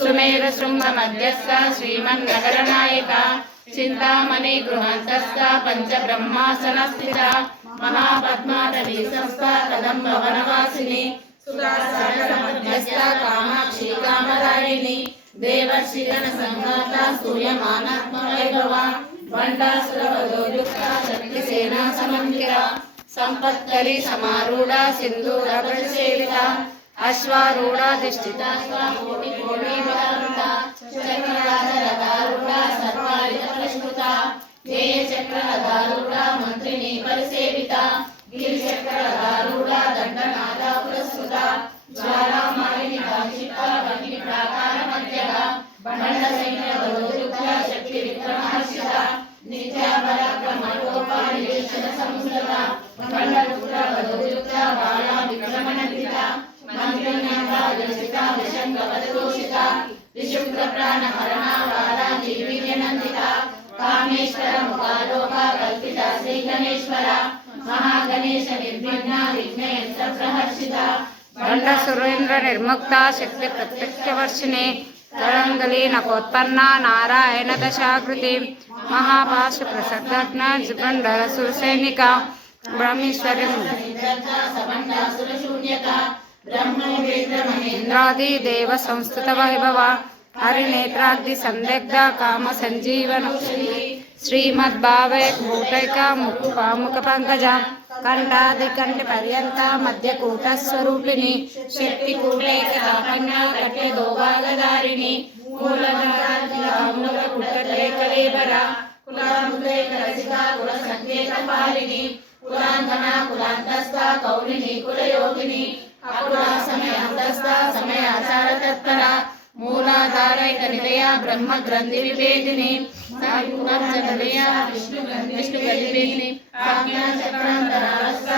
सुमेर शृंग मध्यस्थ श्रीमन्नगरनायक चिंतामणि गृहांतस्थ पंच ब्रह्मासन स्थिता महापद्मावती संस्था कदम्ब वनवासिनी सुधासागर मध्यस्थ कामाक्षी कामदायिनी देवर्षिगण संघाता सूर्यमानात्म वैभव वंडासुरवधोयुक्ता शक्ति सेना समन्विता संपत्करी समारूढ़ा सिंधूर सेविता अश्वारूढ़ाधिष्ठिता कोटि कोटि विराजिता चक्रराजरूढ़ा सर्वायुध परिष्कृता ध्येय चक्ररारूढ़ा मंत्रिणी परिसेविता गिरिचक्ररारूढ़ा दंडनादा पुरस्कृता ज्वालामालिनी कांक्षिता वह्नि प्राकार मध्यगा बंड सैन्य वधोयुक्ता शक्ति विक्रमहर्षिता नित्या पराक्रमोपा निवेशन समुद्रता बंडपुत्र वधोयुक्ता बाला विक्रमनंदिता मंत्रिण्यता विरचिता विशंगवदोषिता विशुक्र प्राण हरणा बाला जीवीर्यनंदिता कामेश्वर मुखालोका कल्पिता श्री गणेश्वरा महागणेश निर्विघ्ना विघ्नयंत्र प्रहर्षिता बंड सुरेंद्र निर्मुक्ता शक्ति प्रत्यक्ष वर्षिणी तरंगली नकोत्पन्ना नारायण दशाकृति महापाशु प्रसद्दग्न जुबंडर सुरसैनिका ब्रह्मेश्वरी इंद्रादि देव संस्तुत वैभव हरिनेत्राग्नि संदिग्ध काम संजीवन श्रीमद्भावे कूटैका मुख पंकज कंठादि कंठ पर्यंत मध्यकूट स्वरूपिणी शक्ति कूटैक तापन्ना कट्य दोभागधारिणी मूलगंगा कुटलेकलेबरा कुलामुद्रेक रसिका कुल संकेत पालिनी कुलांगना कुलांतस्था कौलिनी कुलयोगिनी अकुला समयांतस्था समयाचार तत्परा मूलाधारैक निलया ब्रह्म ग्रंथि विभेदिनी विष्णु ग्रंथि विभेदिनी आज्ञा चक्रांतरा